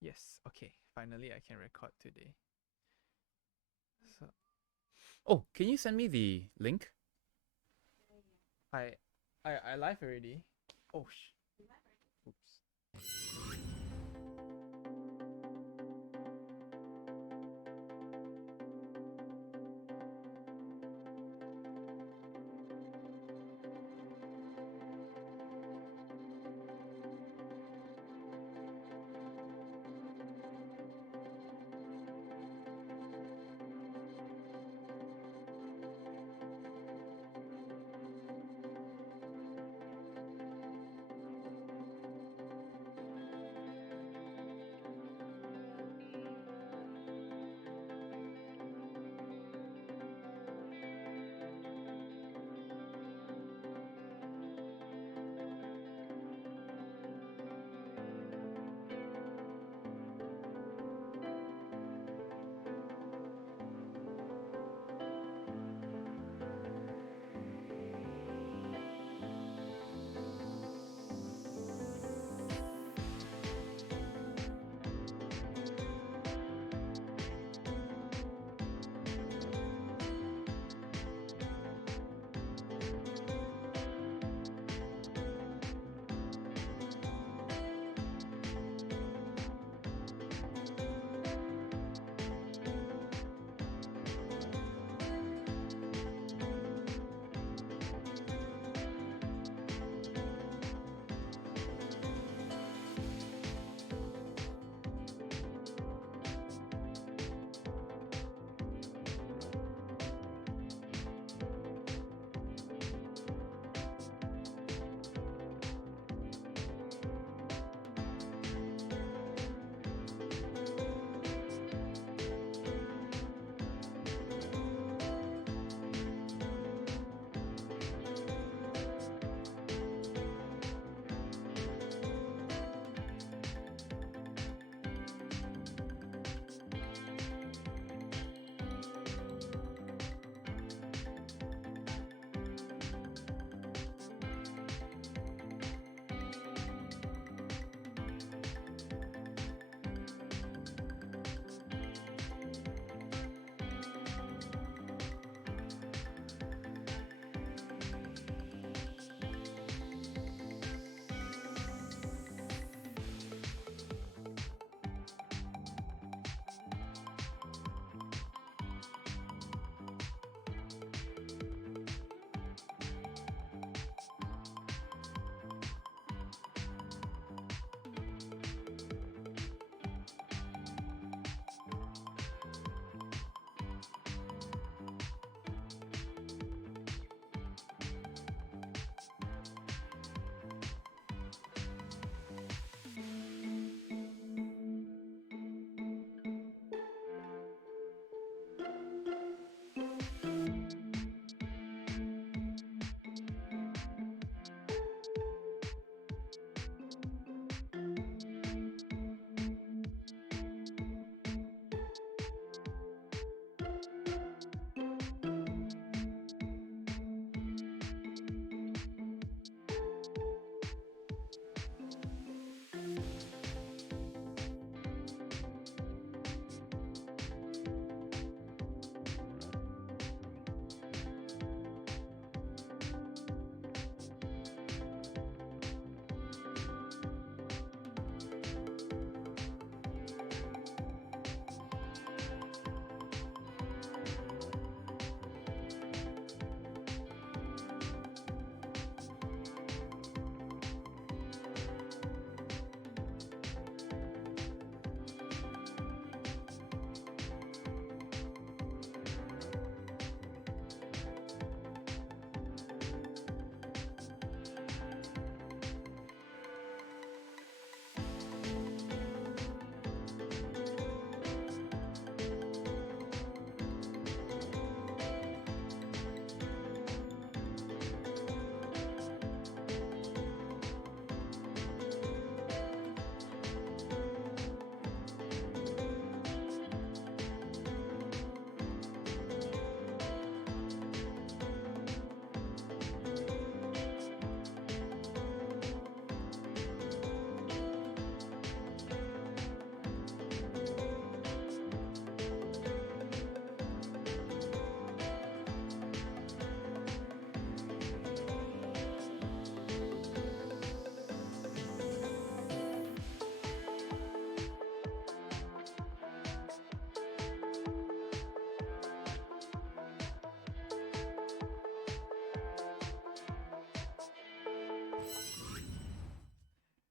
Yes, okay. Finally, I can record today. So, oh, can you send me the link? I live already. Oh oops.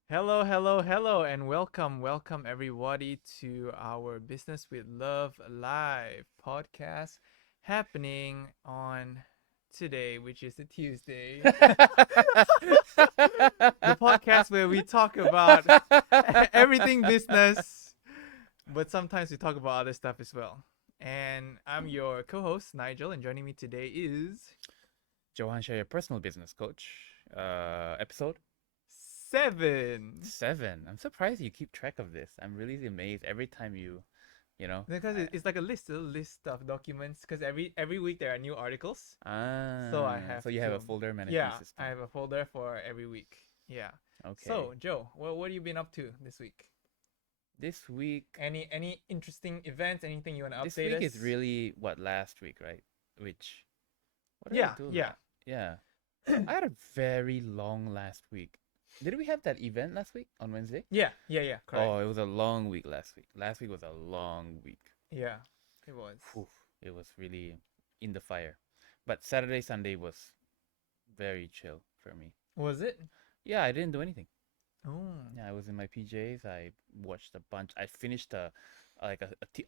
Hello, hello, hello, and welcome everybody to our Business with Love Live podcast happening on today, which is a Tuesday. The podcast where we talk about everything business, but sometimes we talk about other stuff as well. And I'm your co host, Nigel, and joining me today is Johan Shah, your personal business coach. Episode Seven. 7. I'm surprised you keep track of this. I'm really amazed every time you know. Because it's like a little list of documents. Because every week there are new articles, so I have So you have a to. folder management Yeah, system. I have a folder for every week. Yeah. Okay. So Joe, what have you been up to this week? This week, Any interesting events? Anything you want to this update week us? is really what last week, right? Which what did I Yeah, do? yeah. Yeah, I had a very long last week. Did we have that event last week on Wednesday? Yeah. Correct. Oh, it was a long week last week. Last week was a long week. Yeah, it was. Whew, it was really in the fire. But Saturday, Sunday was very chill for me. Was it? Yeah, I didn't do anything. Oh. Yeah, I was in my PJs. I watched a bunch. I finished a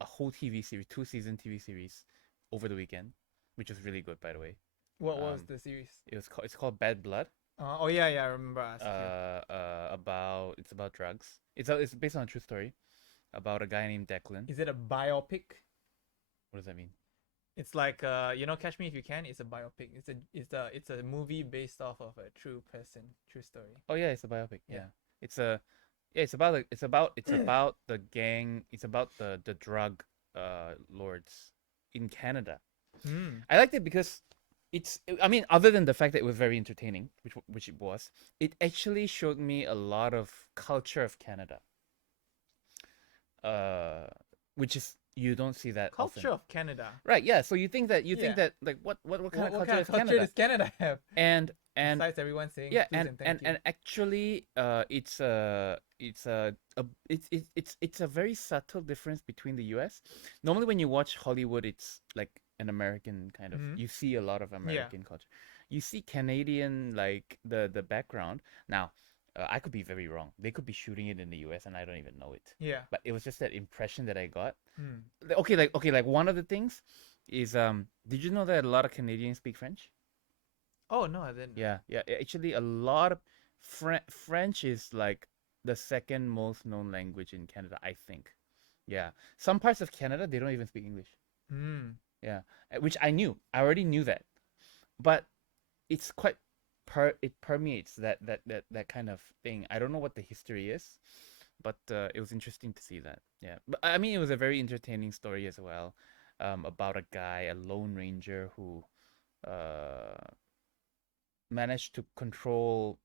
whole TV series, 2 season TV series over the weekend, which was really good, by the way. What was Um, the series? it's called Bad Blood. Oh yeah, I remember I asked you. It's about drugs. It's based on a true story about a guy named Declan. Is it a biopic? What does that mean? It's like Catch Me If You Can. It's a biopic. It's a movie based off of a true person, true story. Oh yeah, it's a biopic. Yeah. Yeah, it's a yeah, it's about the gang. It's about the drug lords in Canada. Hmm. I liked it because I mean, other than the fact that it was very entertaining, which it was, it actually showed me a lot of culture of Canada. Uh, which is you don't see that often. Culture of Canada. Right, yeah. So you think Yeah. that like what kind of What culture kind of does culture Canada? does Canada have? And Besides everyone saying yeah, please and thank you. and actually it's a very subtle difference between the US. Normally when you watch Hollywood, it's like an American kind of, Hmm. you see a lot of Yeah. American culture. You see Canadian, like the background. Now, I could be very wrong. They could be shooting it in the US and I don't even know it. Yeah. But it was just that impression that I got. Hmm. Okay, like one of the things is, did you know that a lot of Canadians speak French? Oh no, I didn't. Yeah. Actually, a lot of French is like the second most known language in Canada, I think. Yeah, some parts of Canada they don't even speak English. Hmm. Yeah, which I knew. I already knew that, but it's quite it permeates that kind of thing. I don't know what the history is, but it was interesting to see that. Yeah, but I mean, it was a very entertaining story as well, about a guy, a lone ranger who managed to control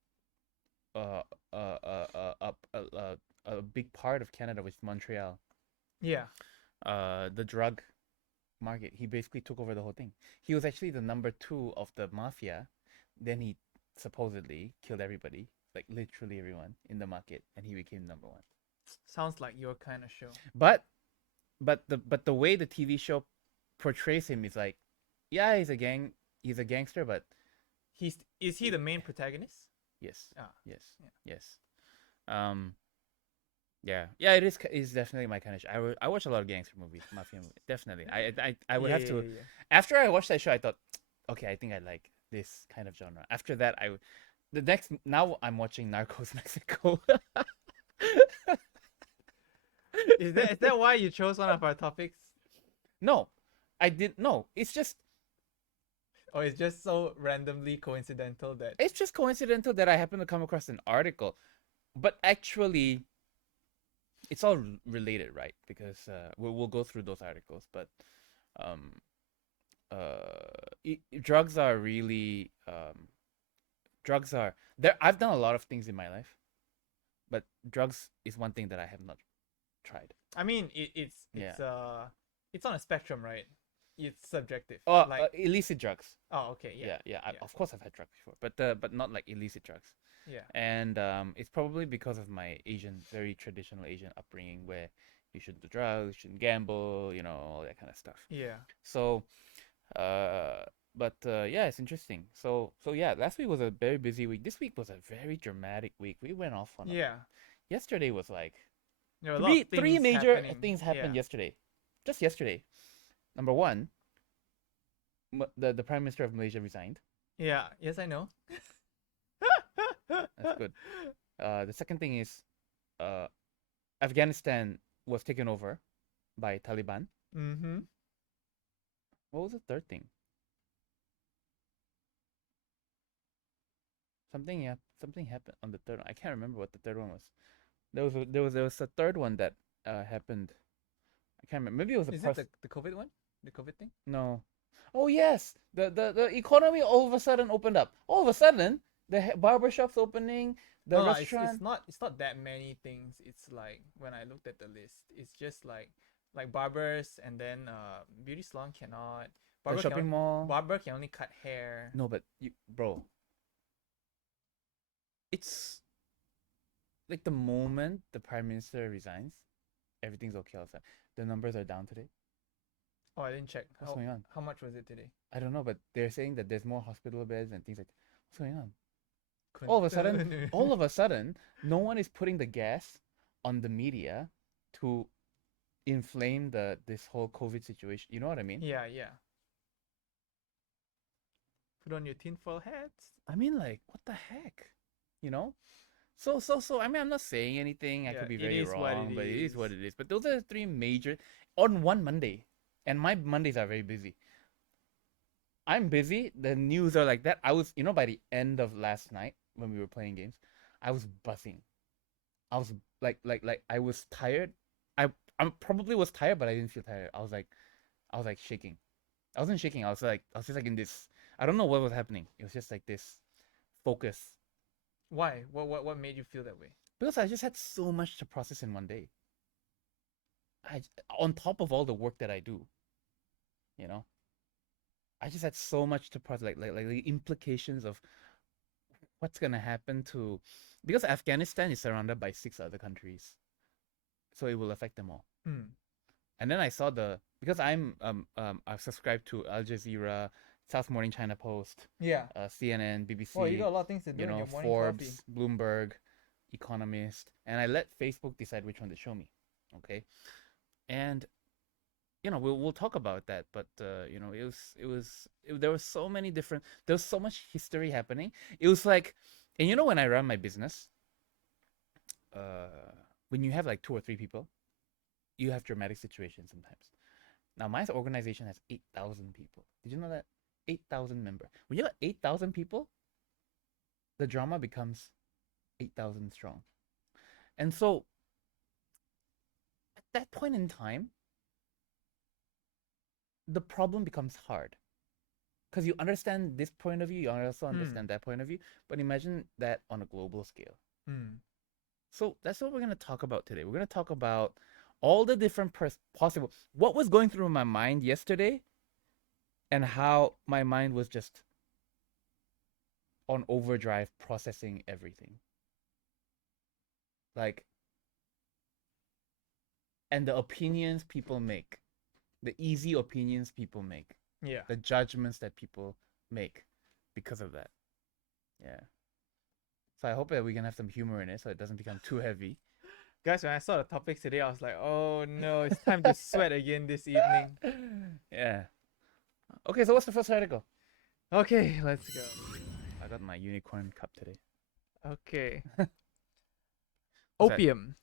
uh, uh, uh, uh, uh, uh, uh, a big part of Canada, which is Montreal. Yeah. The drug market. He basically took over the whole thing. He was actually the number two of the mafia. Then he supposedly killed everybody, like literally everyone in the market, and he became number one. Sounds like your kind of show. But the way the TV show portrays him is like, yeah, he's a gangster, but Is he the main protagonist? yes, Ah. yes, Yeah. yes. Um, yeah. It's definitely my kind of show. I watch a lot of gangster movies, mafia movies. Definitely. I would Yeah, have yeah, to. yeah, yeah. After I watched that show, I thought, okay, I think I like this kind of genre. After that, the next now I'm watching Narcos Mexico. Is that why you chose one of our topics? No, I did no. Or it's just so randomly coincidental that It's just coincidental that I happened to come across an article, but actually, it's all related, right? Because we'll go through those articles, but um, drugs are really drugs are there. I've done a lot of things in my life, but drugs is one thing that I have not tried. I mean Yeah. it's on a spectrum, right? It's subjective. Oh, Like illicit drugs. oh okay, yeah. Yeah. Yeah. Of course, I've had drugs before, but not like illicit drugs. Yeah. And it's probably because of my very traditional Asian upbringing, where you shouldn't do drugs, you shouldn't gamble, all that kind of stuff. Yeah. So, uh, But yeah, it's interesting. So yeah, last week was a very busy week. This week was a very dramatic week. We went off on a. Yeah, Yesterday was like there are a lot of three things major happening. things happened Yeah, yesterday. Just yesterday. Number one, the Prime Minister of Malaysia resigned. yeah. Yes, I know. That's good. The second thing is uh, Afghanistan was taken over by Taliban. Mm-hmm. What was the third thing? Something happened on the third one. I can't remember what the third one was. There was a third one that happened. I can't remember. Maybe it was a Is it the COVID one? The COVID thing? no. Oh yes, the economy all of a sudden opened up. All of a sudden, the barber shops opening, the No, it's restaurant, not that many things. It's like when I looked at the list, it's just like barbers and then beauty salon cannot. the shopping mall. Barber can only cut hair. No, but bro, it's like the moment the prime minister resigns, everything's okay outside. The numbers are down today. Oh, I didn't check. What's going on? How much was it today? I don't know, but they're saying that there's more hospital beds and things like that. What's going on? All of a sudden, no one is putting the gas on the media to inflame this whole COVID situation. You know what I mean? Yeah, yeah. Put on your tinfoil hats. I mean, like, what the heck? You know? So. I mean, I'm not saying anything. I Yeah, could be it very is what wrong, it but it is what is. it is. But those are the three major on one Monday, and my Mondays are very busy. I'm busy. The news are like that. I was, by the end of last night when we were playing games, I was buzzing. I was like I was tired. I probably was tired, but I didn't feel tired. I was like shaking. I wasn't shaking. I was just like in this. I don't know what was happening. It was just like this focus Why? What made you feel that way? because I just had so much to process in one day. I on top of all the work that I do, you know, I just had so much to process, like the implications of what's gonna happen to, because Afghanistan is surrounded by six other countries, so it will affect them all. Hmm. And then I saw because I've subscribed to Al Jazeera, South Morning China Post, Yeah. CNN, Well, you BBC, got a lot of things to do in your morning coffee. Forbes, Bloomberg, Economist, and I let Facebook decide which one to show me. Okay, and we'll talk about that, but there was so many different, there was so much history happening. It was like, and when I run my business, when you have like two or three people, you have dramatic situations sometimes. Now my organization has 8,000 people. Did you know that? 8,000 members. When you got 8,000 people, the drama becomes 8,000 strong. And so at that point in time, the problem becomes hard because you understand this point of view, you also understand that point of view, but imagine that on a global scale. Hmm. So that's what we're going to talk about today. We're going to talk about all the different possible, what was going through my mind yesterday, and how my mind was just on overdrive processing everything. Like, and the opinions people make, the easy opinions people make, Yeah. the judgments that people make because of that. Yeah. So I hope that we can have some humor in it so it doesn't become too heavy. Guys, when I saw the topics today, I was like, oh no, it's time to sweat again this evening. Yeah. Okay, so what's the first article? Okay, let's go. I got my unicorn cup today. Okay. What's that? Opium.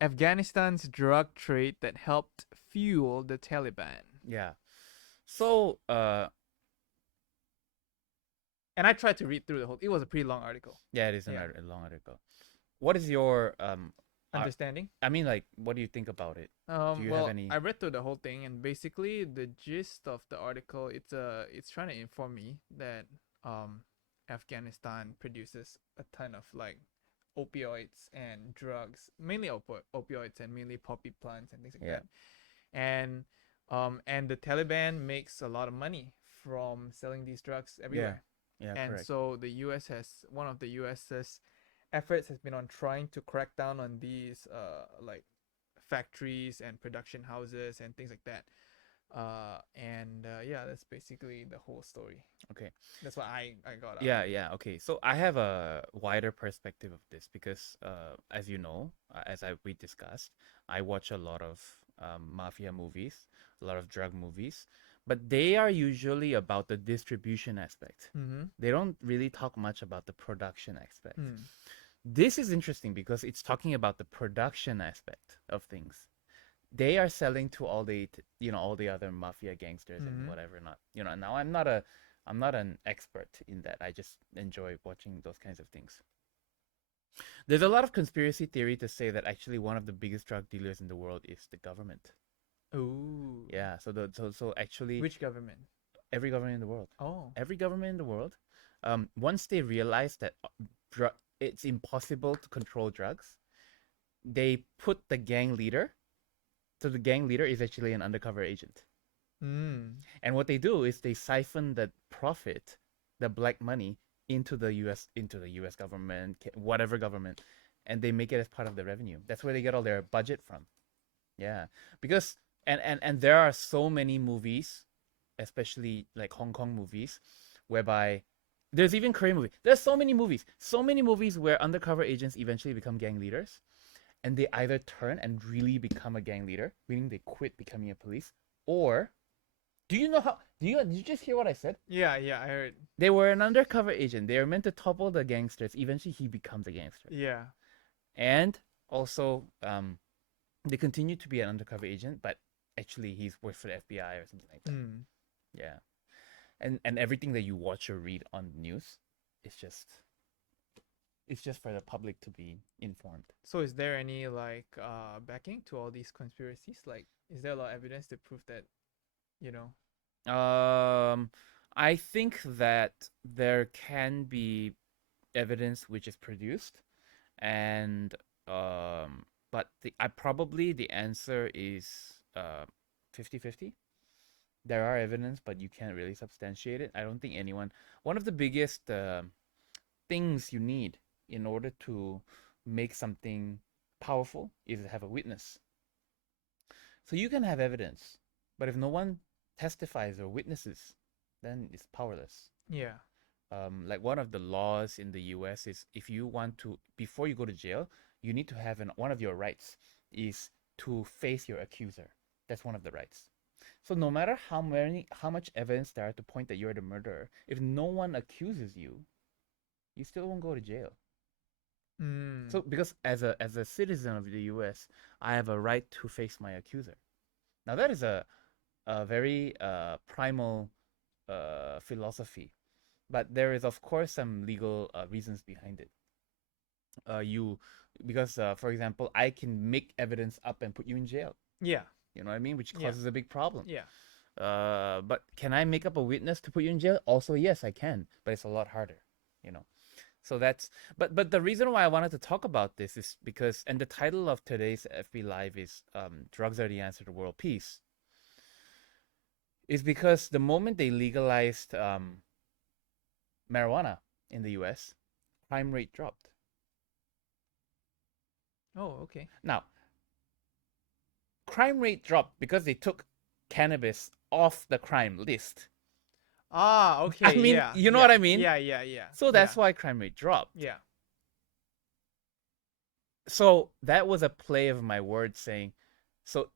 Afghanistan's drug trade that helped fuel the Taliban. Yeah. So, And I tried to read through the whole. It was a pretty long article. yeah, it is Yeah. a long article. What is your Understanding? I mean, like, what do you think about it? Do you have Well, any? I read through the whole thing, and basically the gist of the article, it's trying to inform me that Afghanistan produces a ton of like opioids and drugs, mainly opioids and mainly poppy plants and things like Yeah. that. And the Taliban makes a lot of money from selling these drugs everywhere. Yeah, And correct. so the US has one of the US's efforts has been on trying to crack down on these like factories and production houses and things like that And that's basically the whole story. Okay. That's what I got out of Yeah, it. yeah. Okay. So I have a wider perspective of this because, as you know, we discussed, I watch a lot of mafia movies, a lot of drug movies, but they are usually about the distribution aspect. Mm-hmm. They don't really talk much about the production aspect. Mm. This is interesting because it's talking about the production aspect of things. They are selling to all all the other mafia gangsters and Mm-hmm. whatever not. Now I'm not an expert in that. I just enjoy watching those kinds of things. There's a lot of conspiracy theory to say that actually one of the biggest drug dealers in the world is the government. Ooh. Yeah, so actually Which government? every government in the world, Oh. every government in the world, once they realize that it's impossible to control drugs, they put the gang leader. So the gang leader is actually an undercover agent. Mm. And what they do is they siphon the profit, the black money, into the US government, whatever government, and they make it as part of the revenue. That's where they get all their budget from. Yeah, because and there are so many movies, especially like Hong Kong movies, whereby there's even Korean movies. There's so many movies where undercover agents eventually become gang leaders, and they either turn and really become a gang leader, meaning they quit becoming a police, or do you know how? Did you just hear what I said? Yeah, yeah, I heard. They were an undercover agent. They were meant to topple the gangsters. Eventually, he becomes a gangster, Yeah. and also they continue to be an undercover agent, but actually he's works for the FBI or something like that. Mm. Yeah, and everything that you watch or read on the news is just for the public to be informed. So is there any like backing to all these conspiracies? Like, is there a lot of evidence to prove that, you know? Um, I think that there can be evidence which is produced, and but I probably the answer is 50-50. There are evidence, but you can't really substantiate it. I don't think anyone. One of the biggest things you need in order to make something powerful is to have a witness. So you can have evidence, but if no one testifies or witnesses, then it's powerless. Yeah. Like one of the laws in the US is if you want to, before you go to jail, you need to have one of your rights is to face your accuser. That's one of the rights. So no matter how much evidence there are to point that you're the murderer, if no one accuses you, you still won't go to jail. Mm. So because as a citizen of the US, I have a right to face my accuser. Now that is a very primal philosophy, but there is of course some legal reasons behind it. You Because for example, I can make evidence up and put you in jail. Yeah. You know what I mean? Which Yeah. causes a big problem. Yeah. But can I make up a witness to put you in jail? Also, yes, I can, but it's a lot harder. You know. So that's but the reason why I wanted to talk about this is because, and the title of today's FB Live is "Drugs Are the Answer to World Peace," is because the moment they legalized marijuana in the U.S., crime rate dropped. Oh, okay. Now, crime rate dropped because they took cannabis off the crime list. Ah, I okay. mean, Yeah. you know what Yeah. I mean? Yeah. Yeah. Yeah. So Yeah. that's why crime rate dropped. Yeah. So that was a play of my words saying, so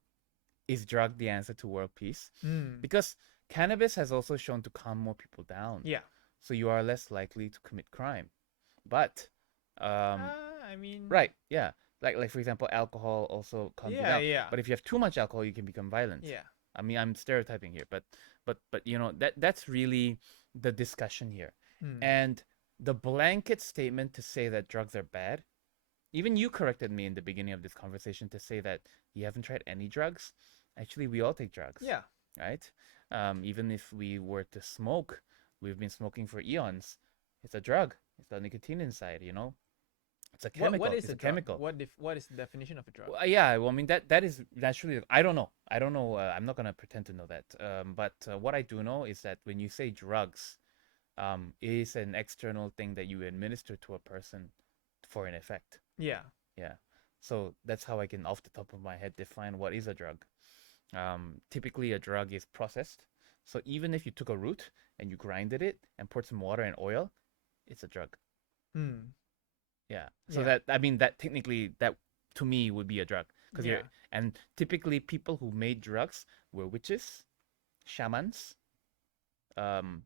is drug the answer to world peace? Mm. Because cannabis has also shown to calm more people down. Yeah. So you are less likely to commit crime. But I mean, right, yeah. Like for example, alcohol also calms you yeah. down. Yeah. But if you have too much alcohol, you can become violent. Yeah. I mean, I'm stereotyping here, but that's really the discussion here. Mm. And the blanket statement to say that drugs are bad, even you corrected me in the beginning of this conversation to say that you haven't tried any drugs. Actually, we all take drugs, Yeah. right? Even if we were to smoke, we've been smoking for eons. It's a drug. It's got nicotine inside, It's a What chemical. is It's a a drug? chemical. What is the definition of a drug? Well, yeah, well, I mean that is naturally. I don't know. I don't know. I'm not gonna pretend to know that. But what I do know is that when you say drugs, it is an external thing that you administer to a person for an effect. Yeah. Yeah. So that's how I can, off the top of my head, define what is a drug. Typically a drug is processed. So even if you took a root and you grinded it and poured some water and oil, it's a drug. Mm. Yeah. So Yeah. that technically that to me would be a drug because you're Yeah. and typically people who made drugs were witches, shamans, um,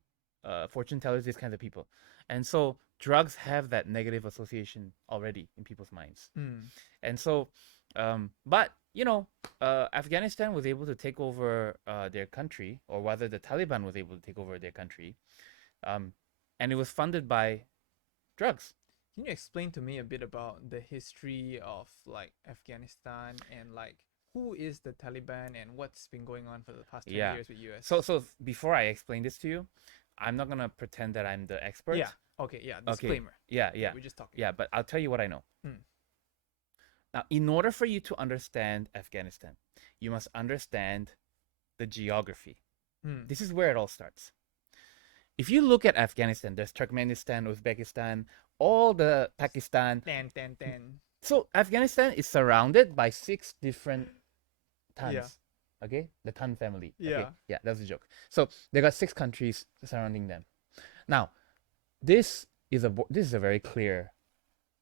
fortune tellers, these kinds of people, and so drugs have that negative association already in people's minds, Mm. and so, but you know, Afghanistan was able to take over their country, or rather, the Taliban was able to take over their country, um, and it was funded by drugs. Can you explain to me a bit about the history of like Afghanistan and like who is the Taliban and what's been going on for the past 20 Yeah. years with US? So before I explain this to you, I'm not gonna pretend that I'm the expert. Yeah. Okay, yeah, Okay. disclaimer. Yeah, Yeah, yeah, we're just talking. yeah. But I'll tell you what I know. Mm. Now, in order for you to understand Afghanistan, you must understand the geography. Mm. This is where it all starts. If you look at Afghanistan, there's Turkmenistan, Uzbekistan, all the Pakistan. Ten. So Afghanistan is surrounded by 6 different tons. Yeah. Okay, the Tan family. Yeah. Okay? Yeah, that's a joke. So they got 6 countries surrounding them. Now, this is a very clear.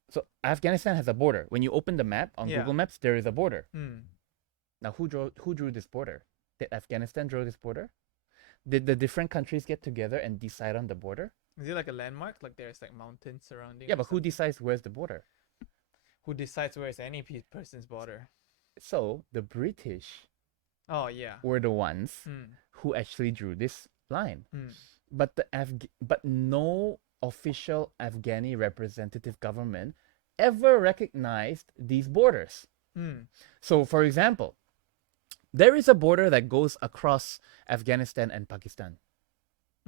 So Afghanistan has a border. When you open the map on Yeah. Google Maps, there is a border. Mm. Now, who drew this border? Did Afghanistan draw this border? Did the different countries get together and decide on the border? Is it like a landmark? Like there's like mountains surrounding? Yeah, or but who something? decides where's the border? Who decides where is any person's border? So the British Oh yeah. were the ones Mm. who actually drew this line. Mm. But no official Afghani representative government ever recognized these borders. Mm. So, for example, there is a border that goes across Afghanistan and Pakistan.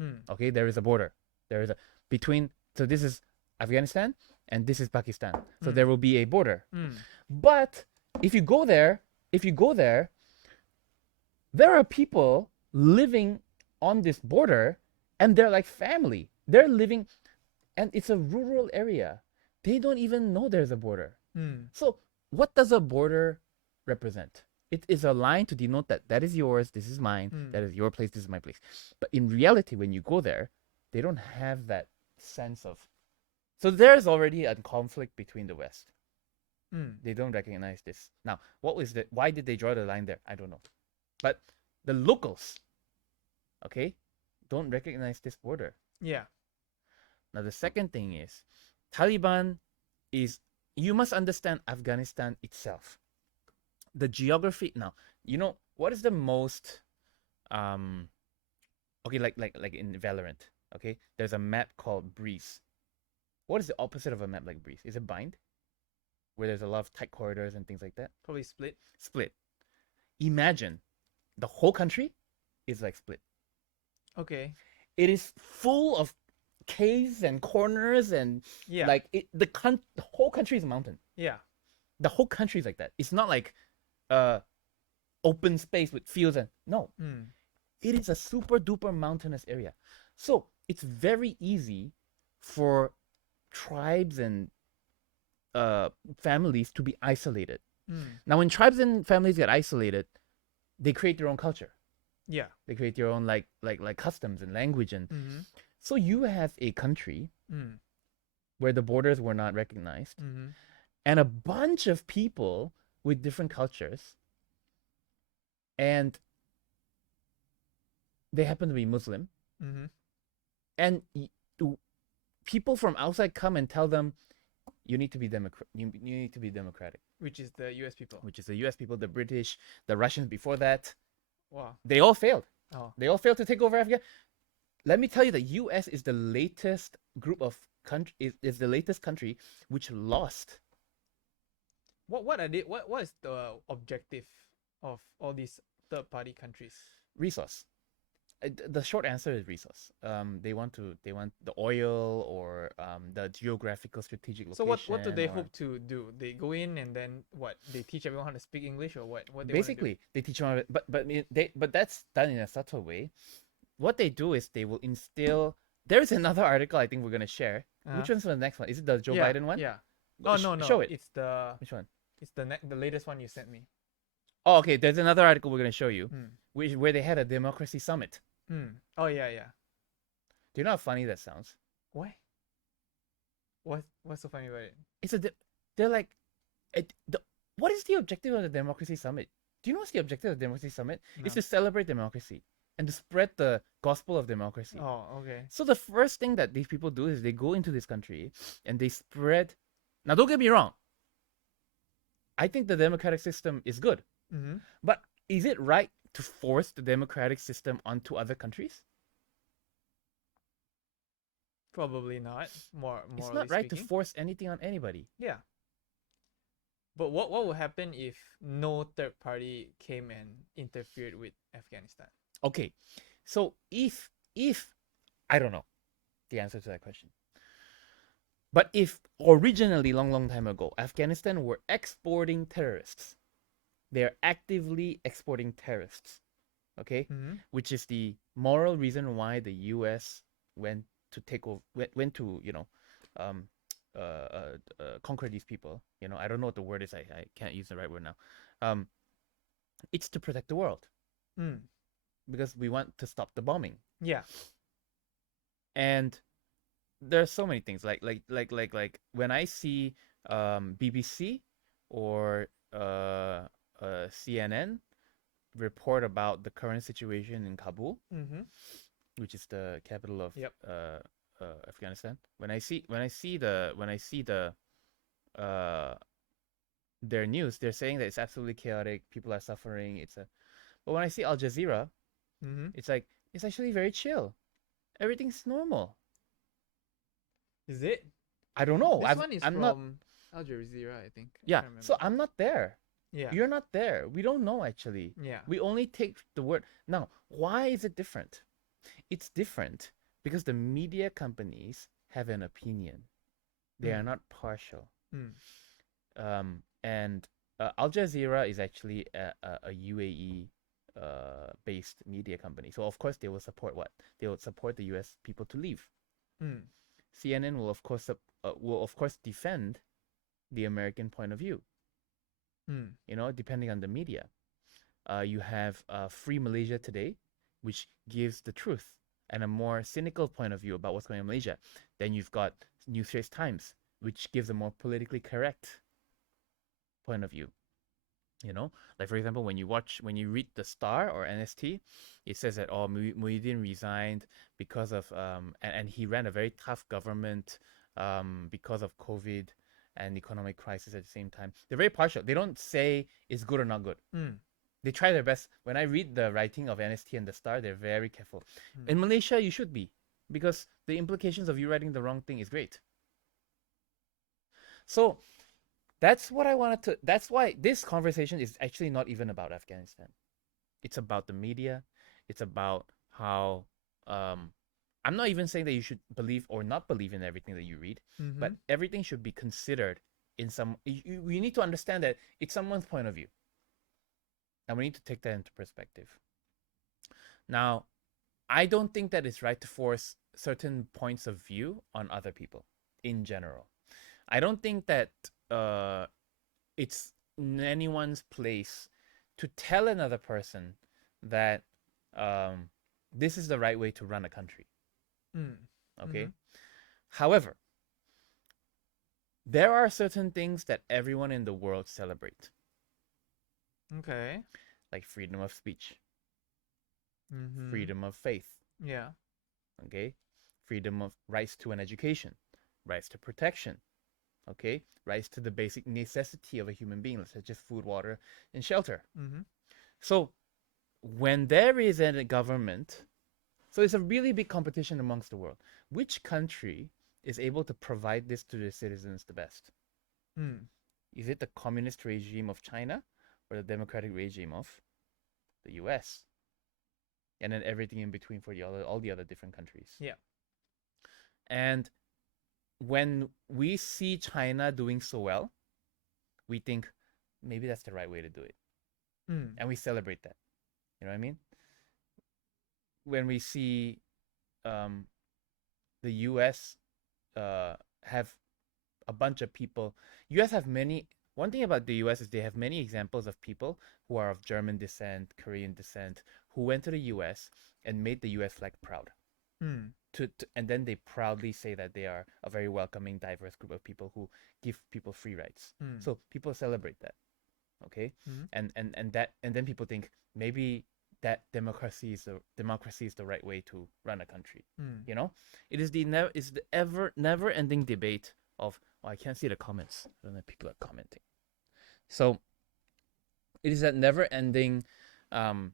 Mm. Okay, there is a border. There is a between. So this is Afghanistan and this is Pakistan. So Mm. there will be a border. Mm. But if you go there, there are people living on this border, and they're like family. They're living, and it's a rural area. They don't even know there's a border. Mm. So what does a border represent? It is a line to denote that is yours, this is mine, Mm. that is your place, this is my place. But in reality, when you go there, they don't have that sense of. So there's already a conflict between the West. Mm. They don't recognize this. Now, why did they draw the line there? I don't know. But the locals, okay, don't recognize this border. Yeah. Now, the second thing is, Taliban is, you must understand Afghanistan itself. The geography, now, what is the most, okay, like in Valorant, okay, there's a map called Breeze. What is the opposite of a map like Breeze? Is it Bind? Where there's a lot of tight corridors and things like that? Probably split. Split. Imagine the whole country is like Split. Okay. It is full of caves and corners and Yeah. like the whole country is a mountain. Yeah. The whole country is like that. It's not like open space with fields and no. Mm. It is a super duper mountainous area. So it's very easy for tribes and families to be isolated. Mm. Now, when tribes and families get isolated, they create their own culture. Yeah. They create their own like customs and language, and Mm-hmm. so you have a country Mm. where the borders were not recognized, Mm-hmm. and a bunch of people with different cultures, and they happen to be Muslim, Mm-hmm. and people from outside come and tell them, you need to be you need to be democratic, Which is the US people. which is the U.S. people, the British, the Russians before that. Wow. They all failed. Oh. They all failed to take over Afghanistan. Let me tell you, the U.S. is the latest group of country is the latest country which lost. What are they? What is the objective of all these third party countries? Resource. The short answer is resource. They want the oil or the geographical strategic location. So what do they or- hope to do? They go in and then what? They teach everyone how to speak English or what? What they wanna do? Basically, they teach them, but that's done in a subtle way. What they do is they will instill. There is another article I think we're gonna share. Uh-huh. Which one's the next one? Is it the Joe Yeah, Biden one? Yeah. Oh Sh- no. show it. It's the Which one? it's the latest one you sent me. Oh, okay. There's another article we're gonna show you, Hmm. where they had a democracy summit. Hmm. Oh yeah, yeah. Do you know how funny that sounds? Why? What's so funny about it? It's a. They're like, the what is the objective of the democracy summit? Do you know what's the objective of the democracy summit? It's No. to celebrate democracy and to spread the gospel of democracy. Oh, okay. So the first thing that these people do is they go into this country and they spread. Now, don't get me wrong. I think the democratic system is good, Mm-hmm. but is it right to force the democratic system onto other countries? Probably not. It's Morally not right to speaking. force anything on anybody. Yeah. But what would happen if no third party came and interfered with Afghanistan? Okay, so if I don't know the answer to that question, but if originally long time ago Afghanistan were exporting terrorists, they're actively exporting terrorists, okay, Mm-hmm. which is the moral reason why the U.S. went to take over, went to um, conquer these people. I don't know what the word is. I can't use the right word now. Um, it's to protect the world Mm. because we want to stop the bombing. Yeah. And there's so many things when I see BBC or CNN report about the current situation in Kabul, Mm-hmm. which is the capital of Yep. Afghanistan. When I see the uh, their news, they're saying that it's absolutely chaotic. People are suffering. But when I see Al Jazeera, Mm-hmm. it's like it's actually very chill. Everything's normal. Is it? I don't know. This one is I'm not. from Al Jazeera, I think. I Yeah. can't So remember. I'm not there. Yeah. You're not there. We don't know actually. Yeah. We only take the word. Now, why is it different? It's different because the media companies have an opinion. They are Mm. not partial. Mm. And Al Jazeera is actually a UAE based media company. So of course they will support what? They will support the US people to leave. Mm. CNN will of course defend the American point of view. Mm. Depending on the media. You have Free Malaysia Today, which gives the truth and a more cynical point of view about what's going on in Malaysia. Then you've got New Straits Times, which gives a more politically correct point of view. Like for example, when you read the Star or NST, it says that Muhyiddin resigned because of and he ran a very tough government because of COVID and economic crisis at the same time. They're very partial. They don't say it's good or not good. Mm. They try their best. When I read the writing of NST and the Star, they're very careful. Mm. In Malaysia, you should be, because the implications of you writing the wrong thing is great. So that's what I wanted to. That's why this conversation is actually not even about Afghanistan. It's about the media. It's about how. I'm not even saying that you should believe or not believe in everything that you read, Mm-hmm. but everything should be considered in some. You need to understand that it's someone's point of view, and we need to take that into perspective. Now, I don't think that it's right to force certain points of view on other people in general. I don't think that it's in anyone's place to tell another person that um, this is the right way to run a country. Mm. Okay. Mm-hmm. However, there are certain things that everyone in the world celebrate, Okay. like freedom of speech, Mm-hmm. freedom of faith, Yeah. okay, freedom of rights to an education, rights to protection, okay, rights to the basic necessity of a human being, such as food, water, and shelter. Mm-hmm. So when there is a government, so it's a really big competition amongst the world. Which country is able to provide this to their citizens the best? Mm. Is it the communist regime of China or the democratic regime of the US? And then everything in between for all the other different countries. Yeah. And when we see China doing so well, we think maybe that's the right way to do it. Mm. And we celebrate that. You know what I mean? When we see the US have a bunch of people, US have many one thing about the US is they have many examples of people who are of German descent, Korean descent, who went to the US and made the US flag proud. Mm. And then they proudly say that they are a very welcoming, diverse group of people who give people free rights. Mm. So people celebrate that. Okay? Mm. And then people think maybe that democracy is the right way to run a country. Mm. You know? It's the never ending debate of, oh, I can't see the comments. I don't know if people are commenting. So it is that never ending um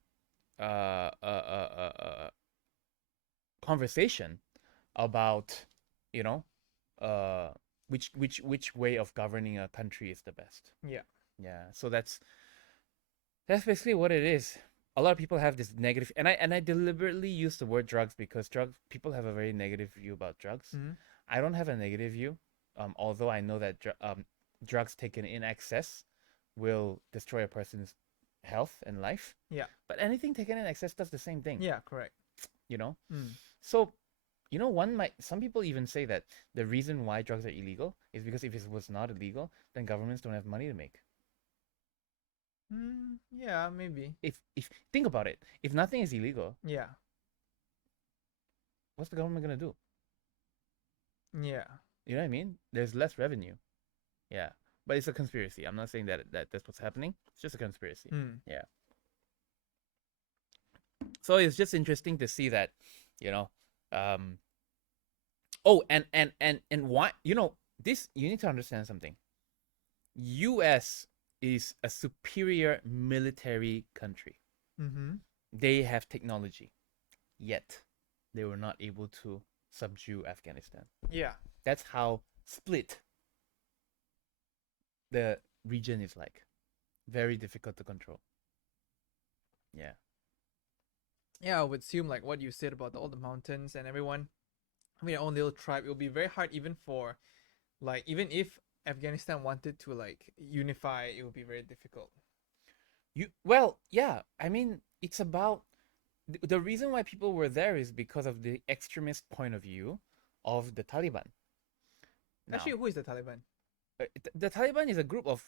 uh uh uh uh, uh conversation about, you know, uh which way of governing a country is the best. Yeah. Yeah. So that's basically what it is. A lot of people have this negative, and I deliberately use the word drugs because people have a very negative view about drugs. Mm. I don't have a negative view, although I know that drugs taken in excess will destroy a person's health and life. Yeah. But anything taken in excess does the same thing. Yeah. Correct. You know. Mm. So, some people even say that the reason why drugs are illegal is because if it was not illegal, then governments don't have money to make. Mm. Yeah. Maybe. If think about it, if nothing is illegal, Yeah. what's the government gonna do? Yeah. You know what I mean? There's less revenue. Yeah, but it's a conspiracy. I'm not saying that that's what's happening. It's just a conspiracy. Mm. Yeah. So it's just interesting to see that, you know. Oh, and why? This, you need to understand something. U.S. is a superior military country. Mm-hmm. They have technology, yet they were not able to subdue Afghanistan. Yeah. That's how split the region is like. Very difficult to control. Yeah. Yeah, I would assume like what you said about all the mountains and everyone having their own little tribe. It would be very hard even for, like, even if Afghanistan wanted to like unify, it would be very difficult. Yeah. I mean, it's about the reason why people were there is because of the extremist point of view of the Taliban. Now, Actually, who is the Taliban? the Taliban is a group of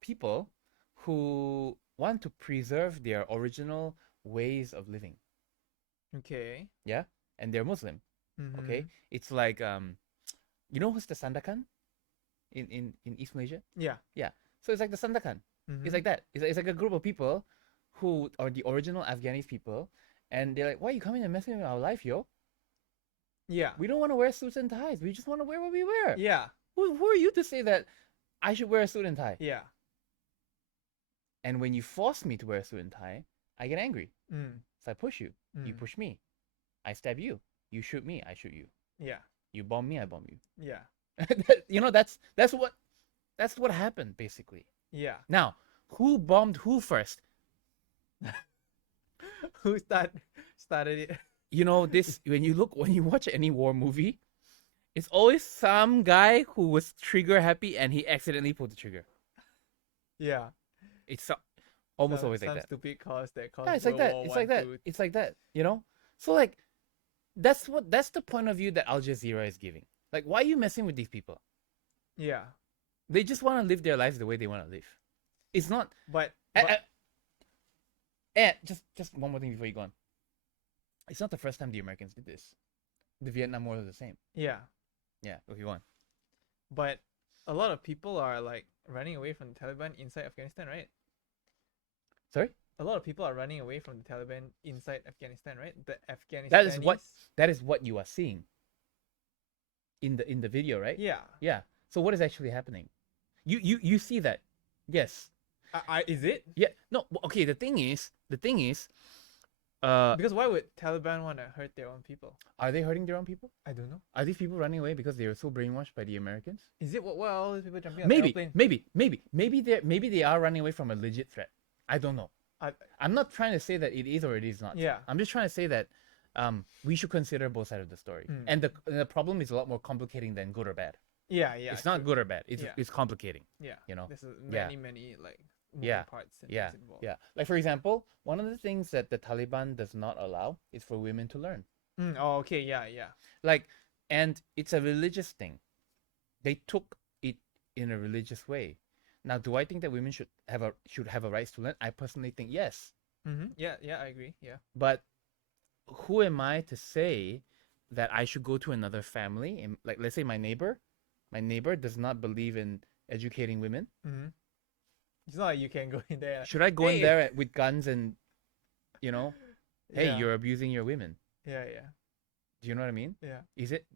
people who want to preserve their original ways of living. Okay. Yeah, and they're Muslim. Mm-hmm. Okay, it's like who's the Sandakan in East Malaysia? Yeah. Yeah, so it's like the Sandakan. Mm-hmm. It's like that. It's like a group of people who are the original Afghanis people, and they're like, "Why are you coming and messing with our life, yo? Yeah. We don't want to wear suits and ties. We just want to wear what we wear. Yeah. Who are you to say that I should wear a suit and tie? Yeah. And when you force me to wear a suit and tie, I get angry. Mm. So I push you. You Mm. push me. I stab you. You shoot me. I shoot you. Yeah. You bomb me. I bomb you. Yeah. That's what happened basically. Yeah. Now, who bombed who first? Who started it? This when you watch any war movie, it's always some guy who was trigger happy and he accidentally pulled the trigger. Yeah. It's almost always like some that. stupid cause that caused Yeah, it's like World that. War It's One, like that. two. It's like that. So like, that's the point of view that Al Jazeera is giving. Like, why are you messing with these people? Yeah. They just want to live their lives the way they want to live. It's not. But Just one more thing before you go on. It's not the first time the Americans did this. The Vietnam War was the same. yeah. Yeah. Okay, go on. But a lot of people are like running away from the Taliban inside Afghanistan, right? Sorry. A lot of people are running away from the Taliban inside Afghanistan, right? The Afghanistan. That is what you are seeing. In the video, right? Yeah. Yeah. So what is actually happening? You see that? Yes. Is it? Yeah. No. Okay. The thing is, Because why would Taliban want to hurt their own people? are they hurting their own people? I don't know. Are these people running away because they were so brainwashed by the Americans? Is it what all these people jumping on Maybe, the airplane? maybe they are running away from a legit threat. I don't know. I, I'm not trying to say that it is or it is not. Yeah. I'm just trying to say that we should consider both sides of the story. Mm. And the problem is a lot more complicating than good or bad. yeah. It's not true. good or bad. It's Yeah. it's complicating. Yeah. You know. There's Yeah. many like moving Yeah. parts and Yeah. things involved. Yeah. Like for example, one of the things that the Taliban does not allow is for women to learn. Oh, okay. Yeah. Like, and it's a religious thing. They took it in a religious way. Now, do I think that women should have a rights to learn? I personally think yes. Yeah, yeah, I agree. Yeah. But who am I to say that I should go to another family? And like, let's say my neighbor does not believe in educating women. It's not like you can go in there. Should I go in Hey. there with guns and, you know, hey, Yeah. you're abusing your women? Yeah. Yeah. Do you know what I mean? Yeah.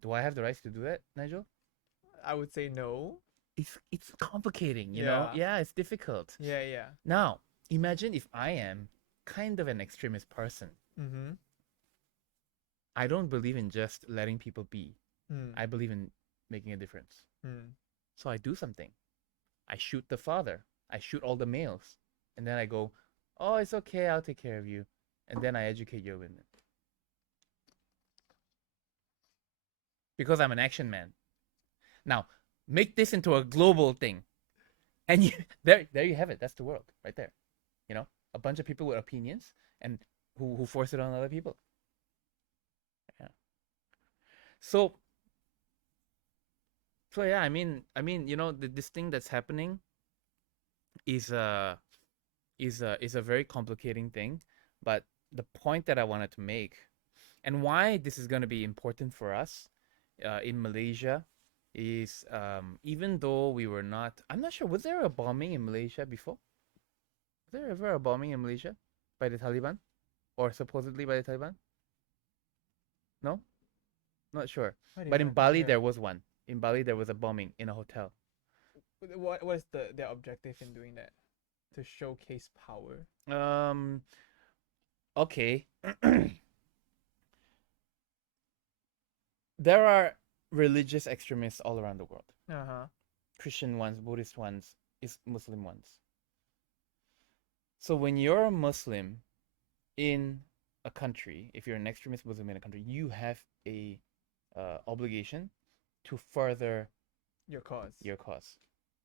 Do I have the rights to do that, Nigel? I would say no. It's complicating, you know? Yeah. Yeah, it's difficult. Yeah. Yeah. Now, imagine if I am kind of an extremist person. Mm-hmm. I don't believe in just letting people be. Mm. I believe in making a difference. Mm. So I do something. I shoot the father. I shoot all the males. And then I go, oh, it's okay. I'll take care of you. And then I educate your women. Because I'm an action man. Now, make this into a global thing. And there you have it. That's the world right there. You know, a bunch of people with opinions and who force it on other people. Yeah. So yeah, you know, this thing that's happening is a very complicating thing, but the point that I wanted to make and why this is going to be important for us in Malaysia is even though we were not, I'm not sure, was there a bombing in Malaysia before? Was there ever a bombing in Malaysia by the Taliban or supposedly by the Taliban? No, not sure. But in Bali there was one. In Bali there was a bombing in a hotel. What is their objective in doing that? To showcase power. Okay. There are religious extremists all around the world. Uh-huh. Christian ones, Buddhist ones, is Muslim ones. So when you're a Muslim in a country, if you're an extremist Muslim in a country, you have a obligation to further your cause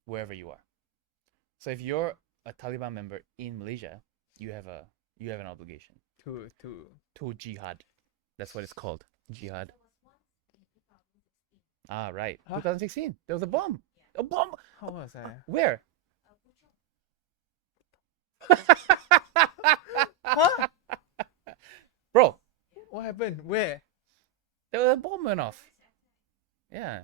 wherever you are. So if you're a Taliban member in Malaysia, you have an obligation to jihad. That's what it's called, jihad. Ah, right. Huh? 2016. There was a bomb. A bomb. How was I? Where? Huh? Bro, What happened? Where? there was a bomb went off. Yeah.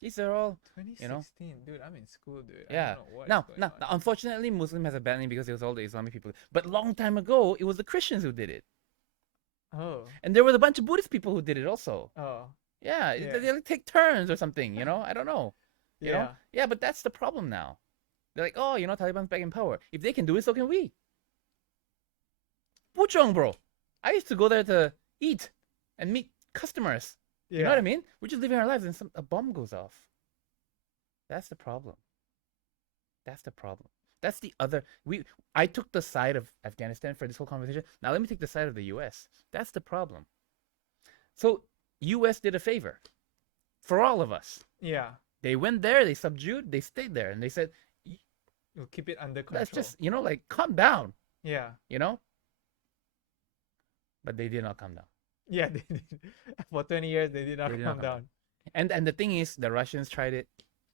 These are all, 2016, dude. I'm in school, dude. yeah. I don't know what's Now, going on. unfortunately, Muslim has a bad name because it was all the Islamic people. But long time ago, it was the Christians who did it, Oh. and there was a bunch of Buddhist people who did it also. Oh. Yeah, Yeah. they like take turns or something. I don't know. You know? Yeah. Yeah, but that's the problem now. They're like, oh, Taliban's back in power. If they can do it, so can we. Puchong, bro. I used to go there to eat and meet customers. You know what I mean? We're just living our lives and a bomb goes off. That's the problem. That's the problem. That's the other. I took the side of Afghanistan for this whole conversation. Now let me take the side of the U.S. That's the problem. So U.S. did a favor for all of us. Yeah. They went there, they subdued, they stayed there, and they said, We'll keep it under control. let's just, like, calm down, Yeah. But they did not calm down. Yeah, they did. For 20 years, they did not They did calm not calm down. And the thing is, the Russians tried it,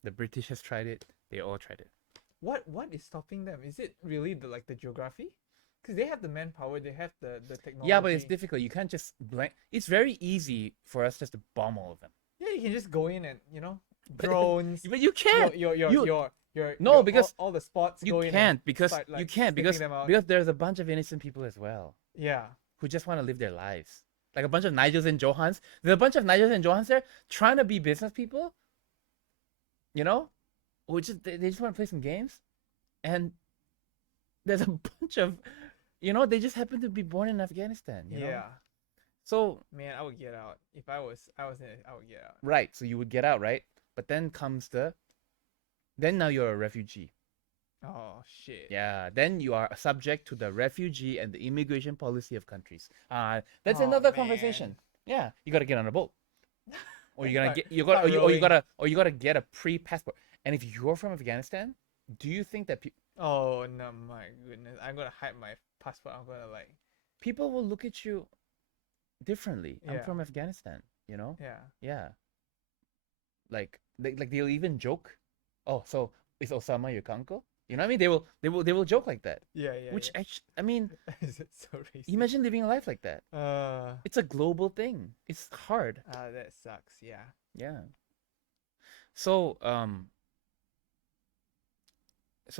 the British has tried it, they all tried it. What is stopping them? Is it really the geography? Because they have the manpower, they have the technology. Yeah, but it's difficult. You can't just blank. It's very easy for us just to bomb all of them. Yeah, you can just go in and But- drones. But you can't. No, because all the spots. You go in can't and because start, you can't sniffing because them out. because there's a bunch of innocent people as well Yeah. who just want to live their lives. Like a bunch of Nigels and Johans. There's a bunch of Nigels and Johans there trying to be business people. Who they just want to play some games, and there's a bunch of, they just happen to be born in Afghanistan. Yeah. So Man, I would get out if I was in it. I would get out. right, so you would get out, right? But then comes then now you're a refugee. Oh shit. Yeah, then you are subject to the refugee and the immigration policy of countries. That's Oh, another man. conversation. Yeah, you gotta get on a boat, or you gotta Start- get start rowing. you gotta get a pre-passport. And if you're from Afghanistan, do you think that Oh no, my goodness! I'm gonna hide my passport. I'm gonna people will look at you differently? I'm Yeah. from Afghanistan. Yeah. Yeah. Like they'll even joke. Oh, so is Osama your uncle? You know what I mean? They will joke like that. Yeah, yeah, Which actually, I mean, yeah. Is it so racist? imagine living a life like that. Uh, It's a global thing. It's hard. that sucks. Yeah. Yeah. So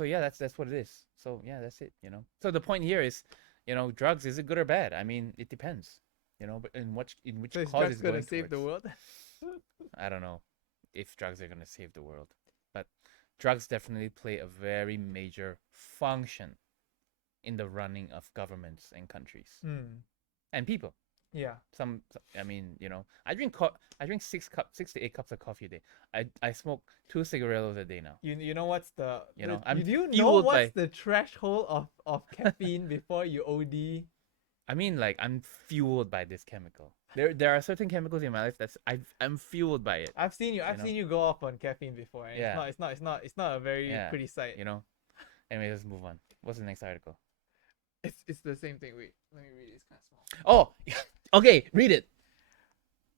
yeah, that's what it is. So yeah, that's it. So the point here is, drugs, is it good or bad? I mean, it depends. But in which So is cause drugs it's gonna going save the towards. world? I don't know if drugs are gonna save the world, but drugs definitely play a very major function in the running of governments and countries Hmm. and people. Yeah. I mean, I drink 6 to 8 cups of coffee a day. I smoke 2 cigarillos a day now. You know what's I'm do you know fueled what's by. the threshold of caffeine before you OD? I mean, like, I'm fueled by this chemical. There are certain chemicals in my life I'm fueled by it. I've You know? seen you go off on caffeine before, and Yeah, it's not a very yeah. pretty sight. You know. Anyway, let's move on. What's the next article? It's the same thing. Wait, let me read it. It's kind of small. Oh, okay. Read it.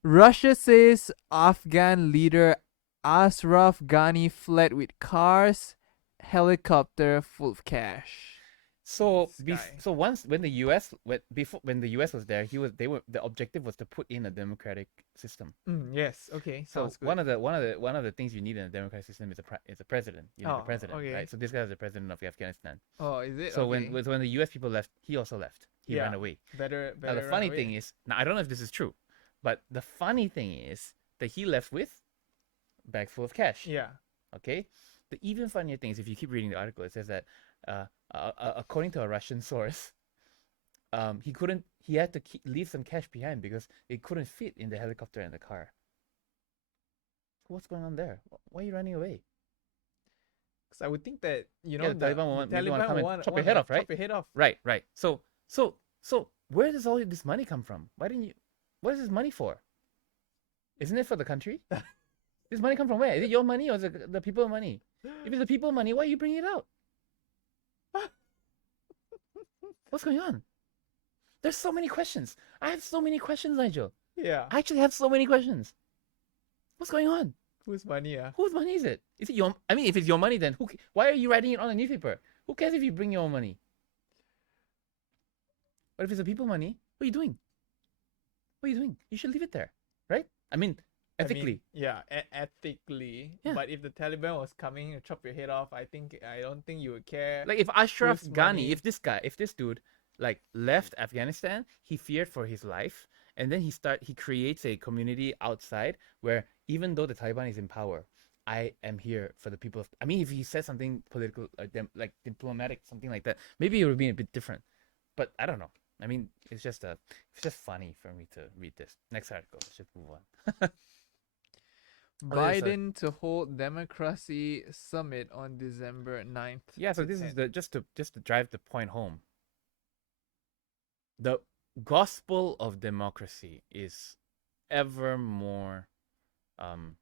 Russia says Afghan leader Ashraf Ghani fled with cars, helicopter full of cash. So This guy. so once when the U.S. was there, the objective was to put in a democratic system. Yes. Okay. So Sounds good. one of the things you need in a democratic system is a president. You need a Oh. president, Okay. right? So this guy is the president of Afghanistan. Oh, is it So when okay? when the U.S. people left, he also left. He ran Yeah. away. Now the Better run funny thing away. is, now I don't know if this is true, but the funny thing is that he left with bags full of cash. Yeah. Okay. The even funnier thing is, if you keep reading the article, it says that according to a Russian source, he had to leave some cash behind because it couldn't fit in the helicopter and the car. What's going on there? Why are you running away? Because I would think that Yeah, the Taliban the maybe want to Taliban come will and chop your head off, right? chop your head off. Right, right. So where does all this money come from? Why didn't you? What is this money for? Isn't it for the country? This money come from where? Is it your money or is it the people's money? If it's the people's money, why are you bringing it out? What's going on? There's so many questions. I have so many questions, Nigel. Yeah. I actually have so many questions. What's going on? Whose money? Whose money is it? Is it your? I mean, if it's your money, then why are you writing it on a newspaper? Who cares if you bring your own money? But if it's the people money, what are you doing? What are you doing? You should leave it there, right? I mean, ethically. Yeah, ethically. Yeah. But if the Taliban was coming to chop your head off, I don't think you would care. Like if Ashraf whose Ghani, money. if this dude like left Afghanistan, he feared for his life, and then he creates a community outside where even though the Taliban is in power, I am here for the people of. I mean, if he said something political, like diplomatic, something like that, maybe it would be a bit different. But I don't know. I mean, it's just funny for me to read this. Next article. Let's just move on. Biden to hold democracy summit on December 9th. Yeah, so to this is 10th. just to drive the point home. The gospel of democracy is ever more um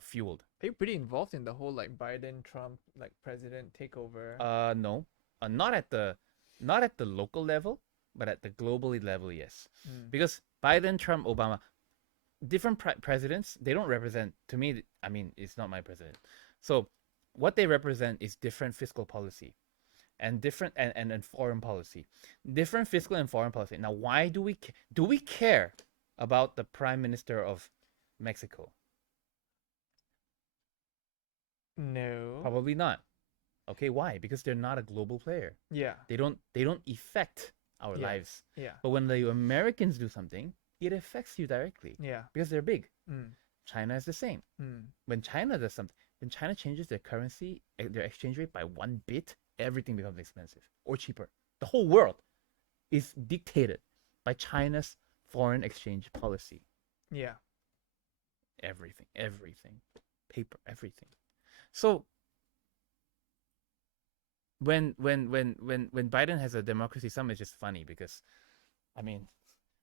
fueled. Are you pretty involved in the whole like Biden Trump like president takeover? No, not at the local level, but at the globally level, yes. Mm. Because Biden, Trump, Obama, different presidents, they don't represent, to me. I mean, it's not my president. So what they represent is different fiscal policy and different and foreign policy, different fiscal and foreign policy. Now, why do we care about the prime minister of Mexico? No. Probably not. Okay, why? Because they're not a global player. Yeah. They don't affect our Yeah. lives. Yeah. But when the Americans do something, it affects you directly Yeah. because they're big. Mm. China is the same. Mm. When China does something, when China changes their currency, their exchange rate by 1 bit, everything becomes expensive or cheaper. The whole world is dictated by China's foreign exchange policy. Yeah. Everything, paper, everything. So when Biden has a democracy summit, it's just funny because, I mean,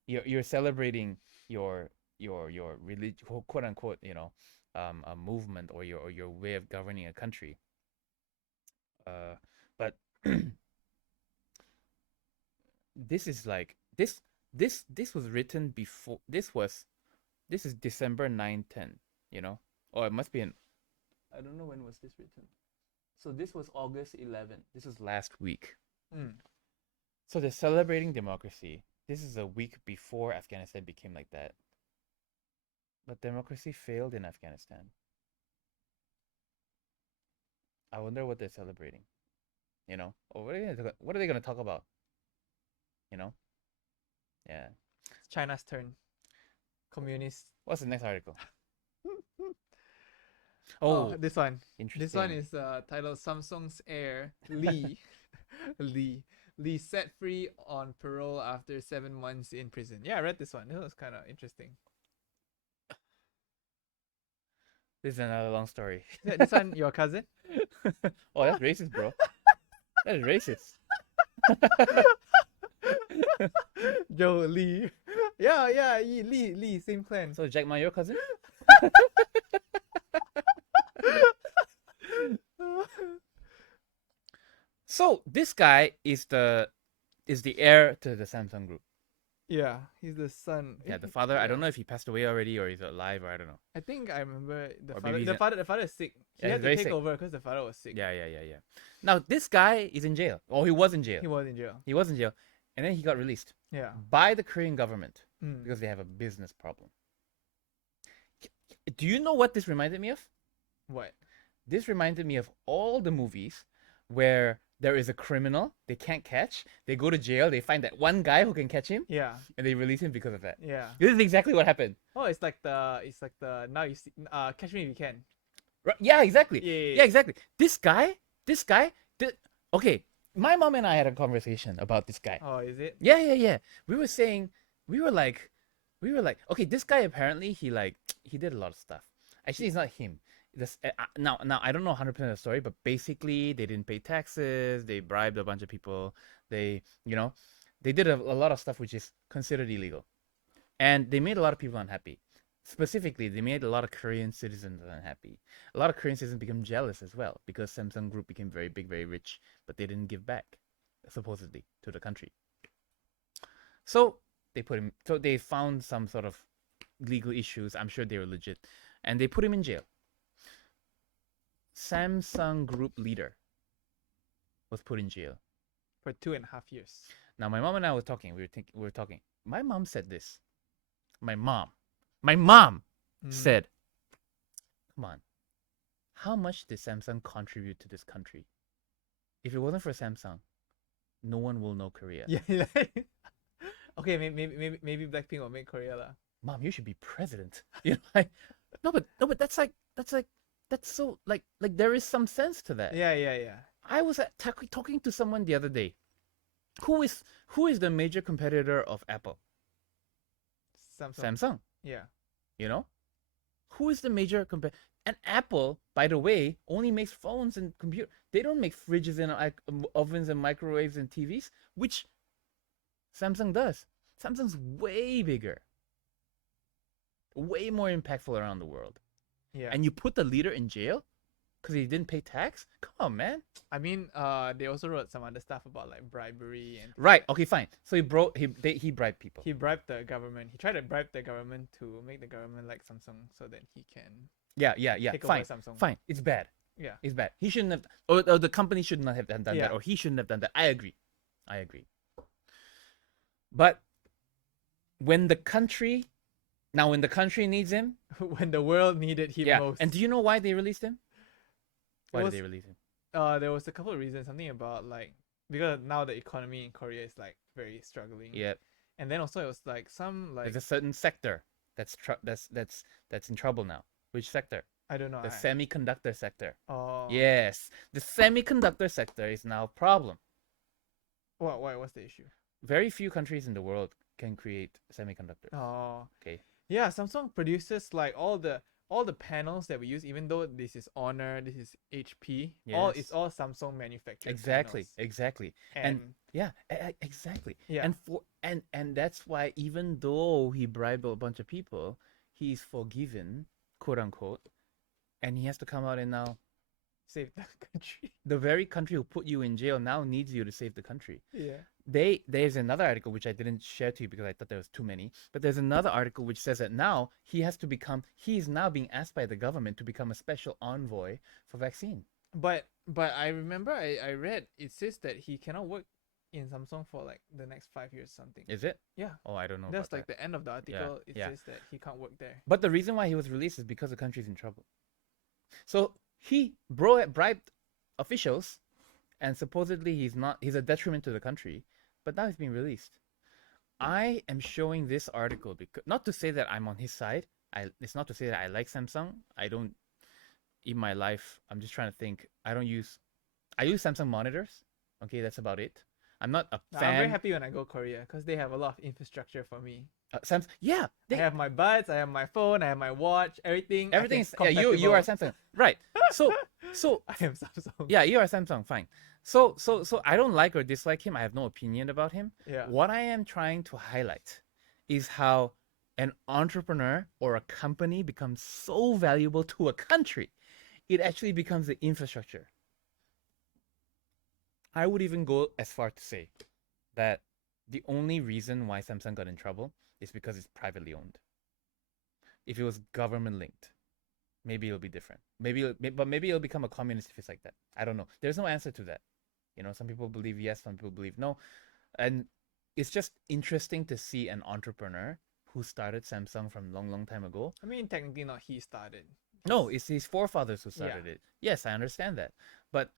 you're celebrating your religion, quote unquote, a movement or your way of governing a country. But this is like this was written before. This is December 9, 10. Oh, it must be in. I don't know when was this written. So this was August 11th. This was last week. Mm. So they're celebrating democracy. This is a week before Afghanistan became like that. But democracy failed in Afghanistan. I wonder what they're celebrating. You know, or what are they gonna talk about? You know, yeah. It's China's turn. Communist. What's the next article? Oh, Oh, this one. This one interesting. is titled Samsung's heir Lee. Lee. Lee set free on parole after 7 months in prison. Yeah, I read this one. This was kind of interesting. This is another long story. This one, your cousin? Oh, that's racist, bro. That is racist. Joe Lee. Yeah, Lee, same clan. So Jack Ma, your cousin? So this guy is the heir to the Samsung Group. Yeah, he's the son. Yeah, the father. I don't know if he passed away already or he's alive or I don't know. I think I remember the Or father. maybe The he's father. The father is sick. He Yeah, had he's to very take sick. over because the father was sick. Yeah. Now this guy is in jail. Or he was in jail. He was in jail. He was in jail, and then he got released Yeah. by the Korean government Mm. because they have a business problem. Do you know what this reminded me of? What? This reminded me of all the movies where there is a criminal they can't catch. They go to jail. They find that one guy who can catch him, Yeah. and they release him because of that. Yeah. This is exactly what happened. Oh, it's like the now you see Catch Me If You Can. Right? Yeah, exactly. Yeah. Yeah, exactly. This guy. Okay, my mom and I had a conversation about this guy. Oh, is it? Yeah. We were saying, we were like, okay, this guy apparently he did a lot of stuff. Actually, it's not him. Now I don't know 100% of the story, but basically they didn't pay taxes. They bribed a bunch of people. They did a lot of stuff which is considered illegal, and they made a lot of people unhappy. Specifically, they made a lot of Korean citizens unhappy. A lot of Korean citizens became jealous as well because Samsung Group became very big, very rich, but they didn't give back, supposedly, to the country. So they put him. So they found some sort of legal issues. I'm sure they were legit, and they put him in jail. Samsung Group leader was put in jail. For 2.5 years. Now my mom and I were talking. We were talking. My mom said this. My mom said, "Come on, how much did Samsung contribute to this country? If it wasn't for Samsung, no one will know Korea." Yeah. Okay, maybe Blackpink will make Korea lah. Mom, you should be president. You know, like, no, but that's so like there is some sense to that. Yeah. I was talking to someone the other day. Who is the major competitor of Apple? Samsung. Yeah. You know, who is the major competitor? And Apple, by the way, only makes phones and computer. They don't make fridges and ovens and microwaves and TVs, which Samsung does. Samsung's way bigger, way more impactful around the world. Yeah. And you put the leader in jail because he didn't pay tax? Come on, man. I mean, they also wrote some other stuff about like bribery and Right. Okay. Fine. So he bribed people. he bribed the government. He tried to bribe the government to make the government like Samsung so that he can Yeah. take Fine. over Samsung. Fine. It's bad. Yeah. It's bad. He shouldn't have, or the company should not have done Yeah. that, or he shouldn't have done that. I agree. But when the country needs him, When the world needed him yeah. most. And do you know why they released him? Why was- did they release him? There was a couple of reasons. Something about like because now the economy in Korea is like very struggling. Yeah. And then also it was like some like There's a certain sector that's in trouble now. Which sector? I don't know. The semiconductor sector. Oh. Yes, the semiconductor sector is now a problem. What? Why? What's the issue? Very few countries in the world can create semiconductors. Oh. Okay. Yeah, Samsung produces like all the panels that we use, even though this is Honor, this is HP. Yes. It's all Samsung manufactured. Exactly. panels. Exactly. And Yeah, exactly. Yeah. And that's why even though he bribed a bunch of people, he's forgiven, quote unquote, and he has to come out and now save the country. the very country who put you in jail now needs you to save the country. Yeah. there's another article which I didn't share to you because I thought there was too many, but there's another article which says that now he is now being asked by the government to become a special envoy for vaccine. But I remember I read it says that he cannot work in Samsung for like the next 5 years something. Is it? Yeah. Oh, I don't know That's about like that. the end of the article. It Yeah. says that he can't work there. But the reason why he was released is because the country's in trouble. So he bribed officials, and supposedly he's a detriment to the country, but now he's being released. I am showing this article because not to say that I'm on his side. It's not to say that I like Samsung. I don't in my life. I'm just trying to think. I use Samsung monitors. Okay, that's about it. I'm not a I'm very fan. happy when I go Korea because they have a lot of infrastructure for me. Samsung, yeah, I have my buds, I have my phone, I have my watch, everything. everything's yeah. You are Samsung, right? So I am Samsung. yeah, you are Samsung, fine. So I don't like or dislike him. I have no opinion about him. Yeah. What I am trying to highlight is how an entrepreneur or a company becomes so valuable to a country. It actually becomes the infrastructure. I would even go as far to say that the only reason why Samsung got in trouble is because it's privately owned. If it was government linked, maybe it'll be different. But maybe it'll become a communist if it's like that. I don't know. There's no answer to that. Some people believe yes, some people believe no, and it's just interesting to see an entrepreneur who started Samsung from long time ago. I mean, technically, not he started. No, it's his forefathers who started it. Yes, I understand that, but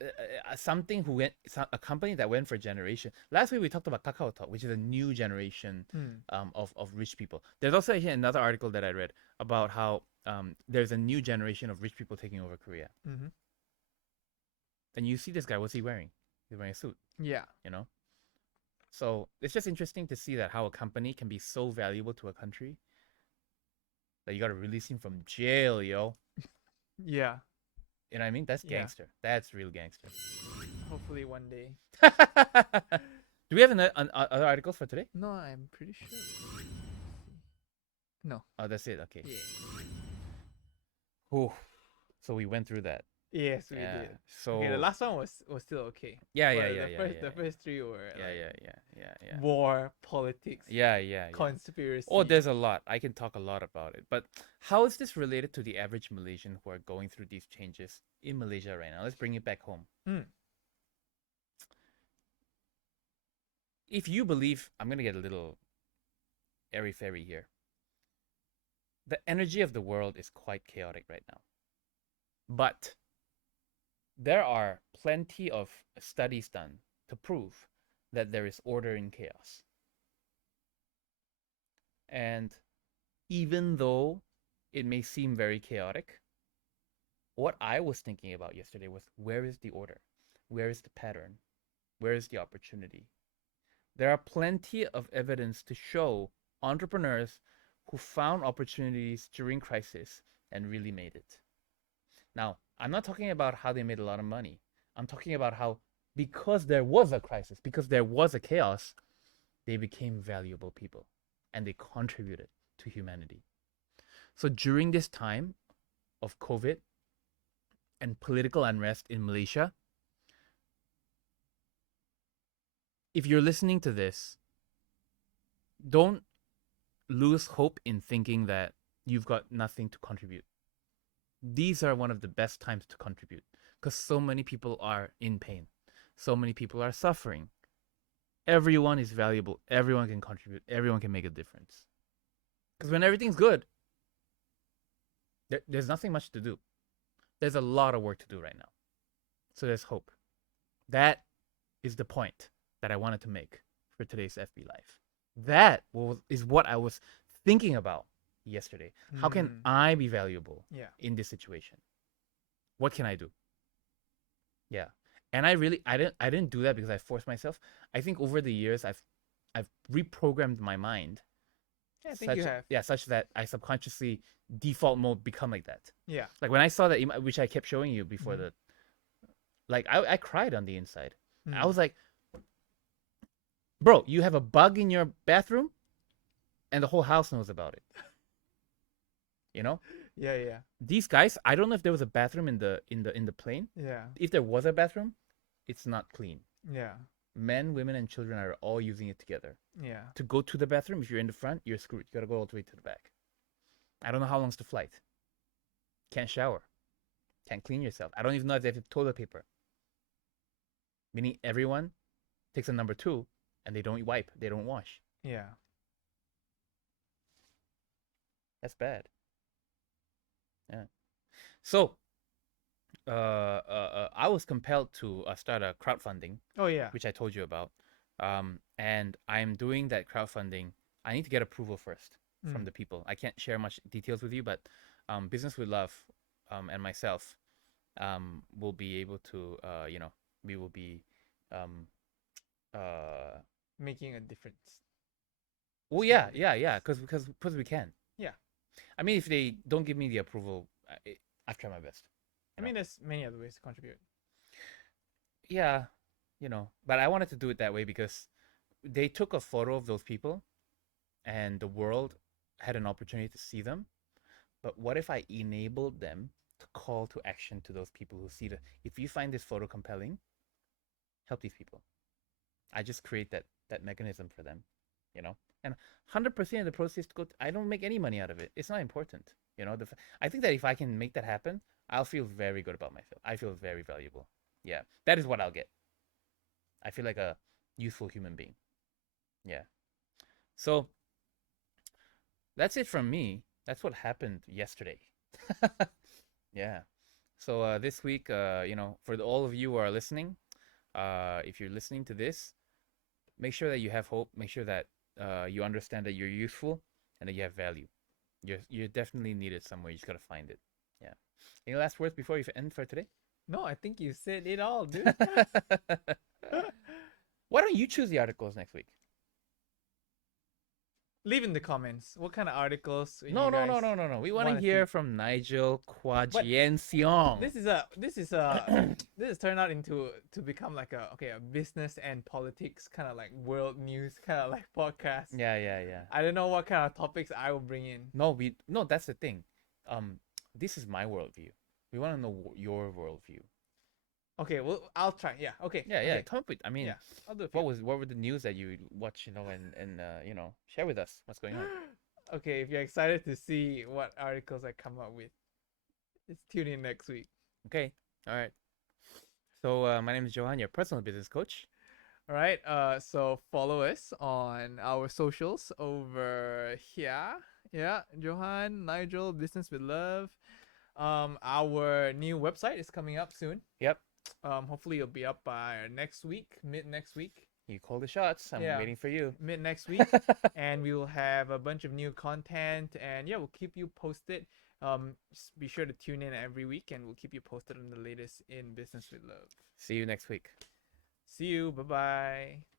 a company that went for a generation. Last week we talked about Kakao Talk, which is a new generation of rich people. There's also actually another article that I read about how there's a new generation of rich people taking over Korea. Mm-hmm. And you see this guy, what's he wearing? He's wearing a suit. Yeah. So it's just interesting to see that how a company can be so valuable to a country that you got to release him from jail, yo. Yeah. You know what I mean? That's gangster. Yeah. That's real gangster. Hopefully one day. Do we have other articles for today? No, I'm pretty sure. No. Oh, that's it. Okay. Yeah. Oh, so we went through that. Yes, we did. So okay, the last one was still okay. Yeah. The first three were yeah. War, politics. Yeah. Conspiracy. Oh, there's a lot. I can talk a lot about it. But how is this related to the average Malaysian who are going through these changes in Malaysia right now? Let's bring it back home. If you believe, I'm gonna get a little airy-fairy here. The energy of the world is quite chaotic right now. But there are plenty of studies done to prove that there is order in chaos. And even though it may seem very chaotic, what I was thinking about yesterday was, where is the order? Where is the pattern? Where is the opportunity? There are plenty of evidence to show entrepreneurs who found opportunities during crisis and really made it. Now, I'm not talking about how they made a lot of money. I'm talking about how, because there was a crisis, because there was a chaos, they became valuable people and they contributed to humanity. So during this time of COVID and political unrest in Malaysia, if you're listening to this, don't lose hope in thinking that you've got nothing to contribute. These are one of the best times to contribute because so many people are in pain. So many people are suffering. Everyone is valuable. Everyone can contribute. Everyone can make a difference. Because when everything's good, there's nothing much to do. There's a lot of work to do right now. So there's hope. That is the point that I wanted to make for today's FB Live. That is what I was thinking about yesterday. How can I be valuable in this situation? What can I do? Yeah. And I didn't do that because I forced myself. I think over the years I've reprogrammed my mind. Yeah, I think you have. Yeah, such that I subconsciously default mode become like that. Yeah. Like when I saw that, which I kept showing you before I cried on the inside. I was like, bro, you have a bug in your bathroom and the whole house knows about it. Yeah. These guys, I don't know if there was a bathroom in the plane. Yeah. If there was a bathroom, it's not clean. Yeah. Men, women, and children are all using it together. Yeah. To go to the bathroom, if you're in the front, you're screwed. You gotta go all the way to the back. I don't know how long's the flight. Can't shower. Can't clean yourself. I don't even know if they have toilet paper. Meaning everyone takes a number two and they don't wipe, they don't wash. Yeah. That's bad. Yeah. So, I was compelled to start a crowdfunding, Oh yeah. which I told you about. And I'm doing that crowdfunding. I need to get approval first from Mm. the people. I can't share much details with you, but Business with Love and myself will be able to, we will be, um, uh, Making a difference. well, Small yeah, yeah, yeah, difference. because we can. Yeah. I mean, if they don't give me the approval, I've tried my best. I mean, there's many other ways to contribute. Yeah, but I wanted to do it that way because they took a photo of those people and the world had an opportunity to see them. But what if I enabled them to call to action to those people who see if you find this photo compelling, help these people. I just create that mechanism for them, and 100% of the proceeds go. I don't make any money out of it. It's not important, I think that if I can make that happen, I'll feel very good about myself. I feel very valuable. Yeah, that is what I'll get. I feel like a useful human being. Yeah. So that's it from me. That's what happened yesterday. Yeah. So this week, for all of you who are listening, if you're listening to this, make sure that you have hope. Make sure that you understand that you're useful and that you have value. You're definitely needed somewhere. You just gotta find it. Yeah. Any last words before you end for today? No, I think you said it all, dude. Why don't you choose the articles next week? Leave in the comments what kind of articles No, you no, guys no, no, no, no. We want to want to hear see. from Nigel But Kwajien this is turned out into to become like a business and politics kind of like world news kind of like podcast. Yeah, yeah, yeah. I don't know what kind of topics I will bring in. No, that's the thing. This is my worldview. We want to know your worldview. Okay, well I'll try. Yeah. Okay. Yeah, okay. yeah. Come up with. I mean, Yeah, I'll do a what few. were the news that you watch, and share with us what's going on. Okay, if you're excited to see what articles I come up with, just tune in next week. Okay, all right. So my name is Johan, your personal business coach. All right. So follow us on our socials over here. Yeah, Johan, Nigel, Business with Love. Our new website is coming up soon. Yep. Hopefully it'll be up by next week, mid next week. You call the shots. I'm Yeah. waiting for you. Mid next week, and we will have a bunch of new content, and yeah, we'll keep you posted. Just be sure to tune in every week, and we'll keep you posted on the latest in Business with Love. See you next week. See you. Bye bye.